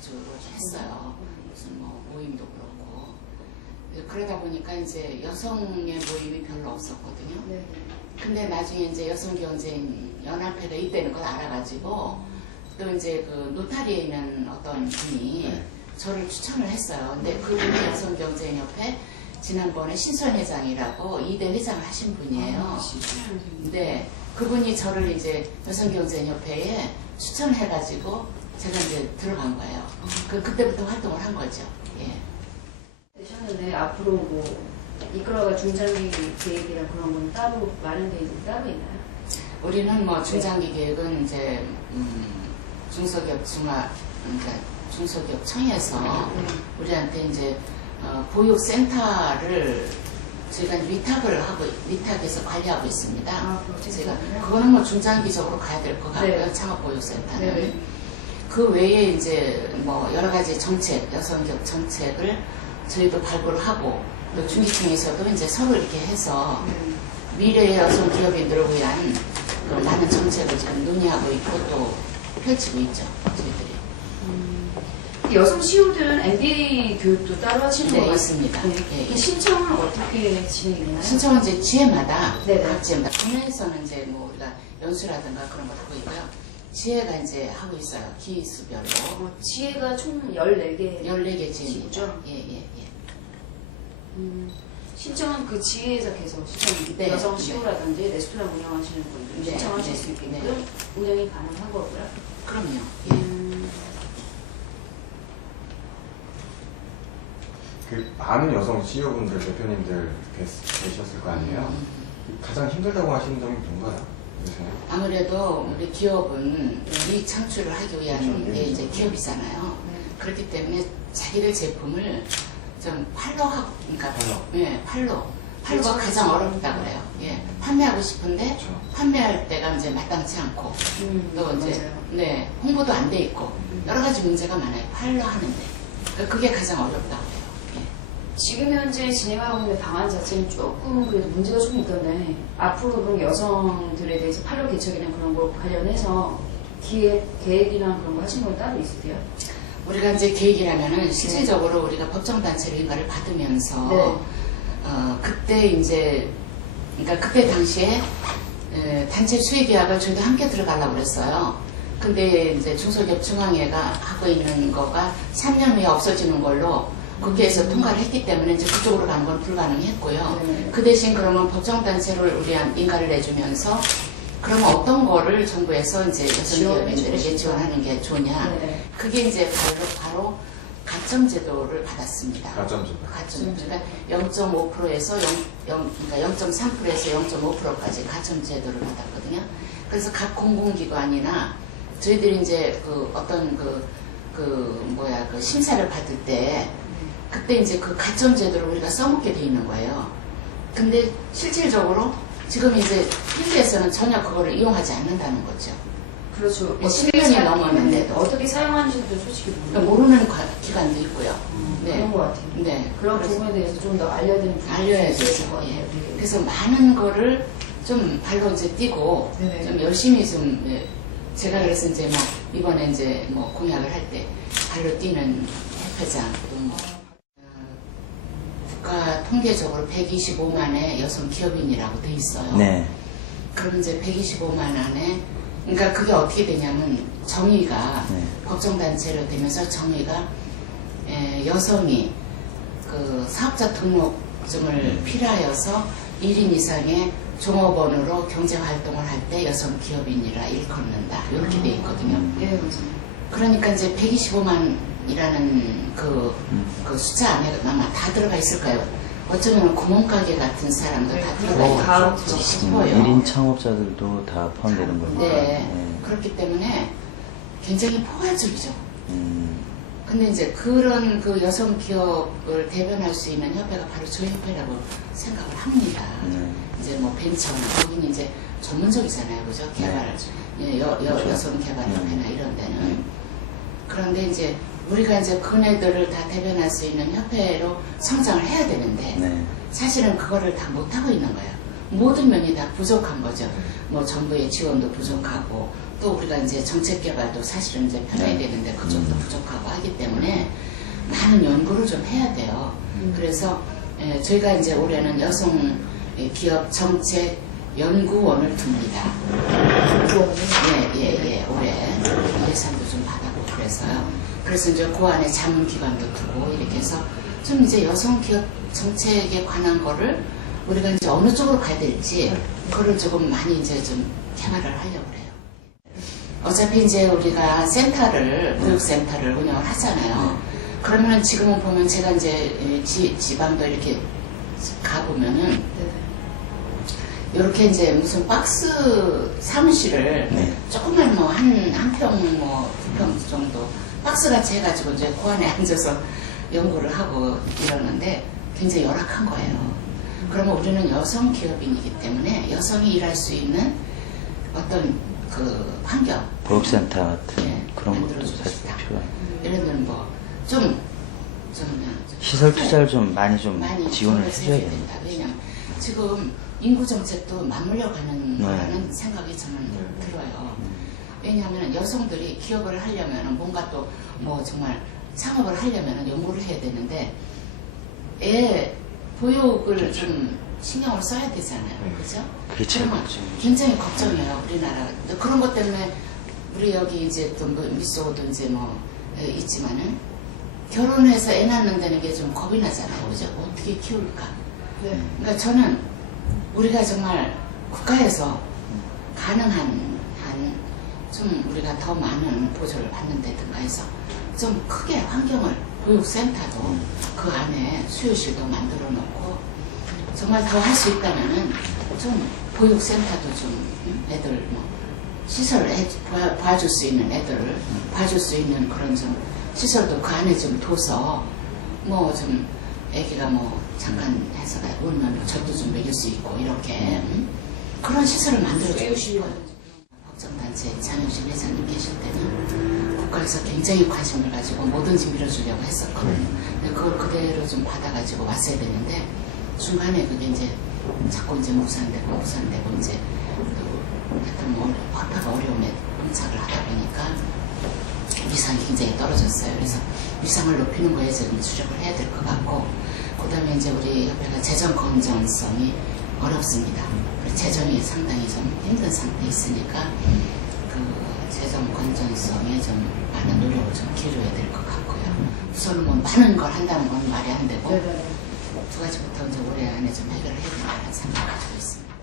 위주로 했어요. 무슨 뭐 모임도 그렇고. 그러다 보니까 이제 여성의 모임이 별로 없었거든요. 네. 근데 나중에 이제 여성경제인 연합회가 이때는 그걸 알아가지고 또 이제 그 노타리에 있는 어떤 분이 네. 저를 추천을 했어요. 근데 그분이 여성경제인협회 지난번에 신선 회장이라고 2대 회장을 하신 분이에요. 네, 그분이 저를 이제 여성경제인협회에 추천해가지고 제가 이제 들어간 거예요. 그때부터 활동을 한 거죠. 예. 되셨는데 앞으로 뭐 이끌어갈 중장기 계획이랑 그런 건 따로 마련돼 있는 따로 있나요? 우리는 뭐 중장기 계획은 이제 중소기업 그러니까 중소기업 청에서 우리한테 이제 보육센터를 저희가 위탁해서 관리하고 있습니다. 제가 그거는 뭐 중장기적으로 가야 될 것 같고요. 네. 창업보육센터는. 네. 그 외에 이제 뭐 여러 가지 정책, 여성기업 정책을 저희도 발굴을 하고 또 중기청에서도 이제 서로 이렇게 해서 미래의 여성 기업인들을 위한 그 많은 정책을 지금 논의하고 있고 또 펼치고 있죠. 저희들이. 여성 CEO들은 MBA 교육도 따로 하시는 네, 거 있습니다. 네. 예, 예. 신청은 어떻게 진행이 되나요? 신청은 이제 지회마다 네네. 각 지회마다 국내에서는 이제 뭐 우리가 연수라든가 그런 걸 하고 있고요. 지회가 이제 하고 있어요. 기수별로. 지혜가 총 14개. 14개 지회입니다. 지구죠? 예, 예, 예. 신청은 그 지혜에서 계속 신청이 네. 여성 네. CEO라든지 레스토랑 운영하시는 분들 네. 신청하실 네. 수 있게끔 네. 운영이 가능한 거고요. 그럼요. 예. 그 많은 여성 CEO분들, 대표님들 계셨을 거 아니에요? 가장 힘들다고 하시는 점이 뭔가요? 요새? 아무래도 우리 기업은 이익 창출을 하기 위한 그렇죠. 게 이제 기업이잖아요. 그렇기 때문에 자기들 제품을 좀 팔로하고, 그러니까 예, 팔로가 그렇죠. 가장 어렵다 그래요. 예, 판매하고 싶은데 그렇죠. 판매할 때가 이제 마땅치 않고 또 이제 맞아요. 네 홍보도 안 돼 있고 여러 가지 문제가 많아요. 팔로 하는데 그게 가장 어렵다고 해요. 지금 현재 진행하고 있는 방안 자체는 조금 그래도 문제가 좀 있던데 앞으로 그럼 여성들에 대해서 팔로 개척이나 그런 거 관련해서 계획이나 그런 거 하신 건 따로 있으세요? 우리가 이제 계획이라면은 실질적으로 우리가 법정단체로 인가를 받으면서 네. 그때 이제 그러니까 그때 당시에 단체 수의계약을 저희도 함께 들어가려고 그랬어요. 근데 이제 중소기업 중앙회가 하고 있는 거가 3년 후에 없어지는 걸로 국회에서 통과를 했기 때문에 이제 그쪽으로 가는 건 불가능했고요. 네. 그 대신 그러면 법정단체를 우리한 인가를 내주면서 그러면 어떤 거를 정부에서 이제 여성기업인들에게 지원하는 게 좋냐. 네. 그게 이제 바로 가점제도를 받았습니다. 가점제도. 그러니까 0.5%에서 그러니까 0.3%에서 0.5%까지 가점제도를 받았거든요. 그래서 각 공공기관이나 저희들이 이제 그 어떤 그 심사를 받을 때 그때 이제 그 가점제도를 우리가 써먹게 돼 있는 거예요. 근데 실질적으로 지금 이제 필드에서는 전혀 그거를 이용하지 않는다는 거죠. 그렇죠. 10년이 넘었는데도. 어떻게 사용하는지도 솔직히 그러니까 모르는 기관도 있고요. 네. 그런 것 같아요. 네. 그런 그래서 부분에 대해서 좀 더 알려드리는 부분이 알려야 있을 되죠. 것 같아요. 예. 되게. 그래서 많은 거를 좀 발로 이제 뛰고 네네. 좀 열심히 좀 제가 그래서 이제 뭐 이번에 이제 뭐 공약을 할 때 발로 뛰는 협회장 또 국가 통계적으로 125만의 여성 기업인이라고 돼 있어요. 네. 그럼 이제 125만 안에 그러니까 그게 어떻게 되냐면 정의가 네. 법정단체로 되면서 정의가 여성이 그 사업자 등록증을 필요하여서 1인 이상의 종업원으로 경제활동을 할 때 여성 기업인이라 일컫는다 이렇게 돼 있거든요. 예, 맞아요. 그러니까 이제 125만이라는 그 숫자 안에 아마 다 들어가 있을 거예요. 어쩌면 구멍가게 같은 사람도 다 들어가 다 있지 싶어요. 1인 창업자들도 다 포함되는 거예요. 네. 그렇기 때문에 굉장히 포괄적이죠. 음, 근데 이제 그런 그 여성 기업을 대변할 수 있는 협회가 바로 저희 협회라고 생각을 합니다. 이제 뭐 벤처나 거기는 이제 전문적이잖아요, 그죠? 개발, 여성 개발 협회나 이런 데는. 그런데 이제 우리가 이제 그네들을 다 대변할 수 있는 협회로 성장을 해야 되는데 네. 사실은 그거를 다 못하고 있는 거예요. 모든 면이 다 부족한 거죠. 뭐 정부의 지원도 부족하고 또 우리가 이제 정책 개발도 사실은 이제 편해야 되는데 그쪽도 부족하고 하기 때문에 많은 연구를 좀 해야 돼요. 그래서 저희가 이제 올해는 여성 기업 정책 연구원을 둡니다. 예, 올해 예산도 좀 받아보고 그래서요. 그래서 이제 그 안에 자문기관도 두고 이렇게 해서 좀 이제 여성 기업 정책에 관한 거를 우리가 이제 어느 쪽으로 가야 될지 그거를 조금 많이 이제 좀 개발을 하려고 그래요. 어차피 이제 우리가 교육센터를 운영을 하잖아요. 그러면은 지금은 보면 제가 이제 지방도 이렇게 가보면은 이렇게 이제 무슨 박스 사무실을 네. 조금만 뭐 한 평 뭐 두 평 정도 박스 같이 해가지고 이제 그 안에 앉아서 연구를 하고 이러는데 굉장히 열악한 거예요. 그러면 우리는 여성 기업인이기 때문에 여성이 일할 수 있는 어떤 그 환경 보육센터 같은 예, 그런 것도 만들어주고 사실 싶다. 필요해요. 예를 들면 좀 시설 투자를 좀 많이 많이 지원을 해줘야 해줘야 된다. 됩니다. 왜냐면 지금 인구 정책도 맞물려 가는 네. 거라는 생각이 저는 들어요. 왜냐하면 여성들이 기업을 하려면 뭔가 또 뭐 정말 창업을 하려면 연구를 해야 되는데 애 보육을 좀 신경을 써야 되잖아요. 그죠? 그게 제일 그러면 걱정이죠. 굉장히 걱정이에요. 우리나라. 그런 것 때문에 우리 여기 이제 또 미소도 이제 뭐 있지만은 결혼해서 애 낳는다는 게 좀 겁이 나잖아요. 그죠? 어떻게 키울까? 네. 그러니까 저는 우리가 정말 국가에서 가능한 한 좀 우리가 더 많은 보조를 받는다든가 해서 좀 크게 환경을 보육센터도 그 안에 수요실도 만들어 놓고 정말 더 할 수 있다면은 좀 보육센터도 좀 애들 뭐 시설 봐줄 수 있는 애들을 봐줄 수 있는 그런 좀 시설도 그 안에 좀 둬서 뭐 좀 애기가 뭐 잠깐 해서 울면 젖도 좀 먹일 수 있고 이렇게 그런 시설을 만들어주고 싶어요. 걱정단체 장영신 회장님 계실 때는 국가에서 굉장히 관심을 가지고 뭐든지 밀어주려고 했었거든요. 근데 그걸 그대로 좀 받아가지고 왔어야 되는데 중간에 그게 이제 자꾸 이제 무산되고 이제 또 하여튼 뭐 화파가 어려움에 봉착을 하다 보니까 위상이 굉장히 떨어졌어요. 그래서 위상을 높이는 거에 지금 주력을 해야 될 것 같고 그 다음에 이제 우리 협회가 재정 건전성이 어렵습니다. 재정이 상당히 좀 힘든 상태에 있으니까 그 재정 건전성에 좀 많은 노력을 좀 기울여야 될 것 같고요. 우선은 뭐 많은 걸 한다는 건 말이 안 되고 두 가지부터 이제 올해 안에 좀 해결을 해야 된다는 생각을 가지고 있습니다.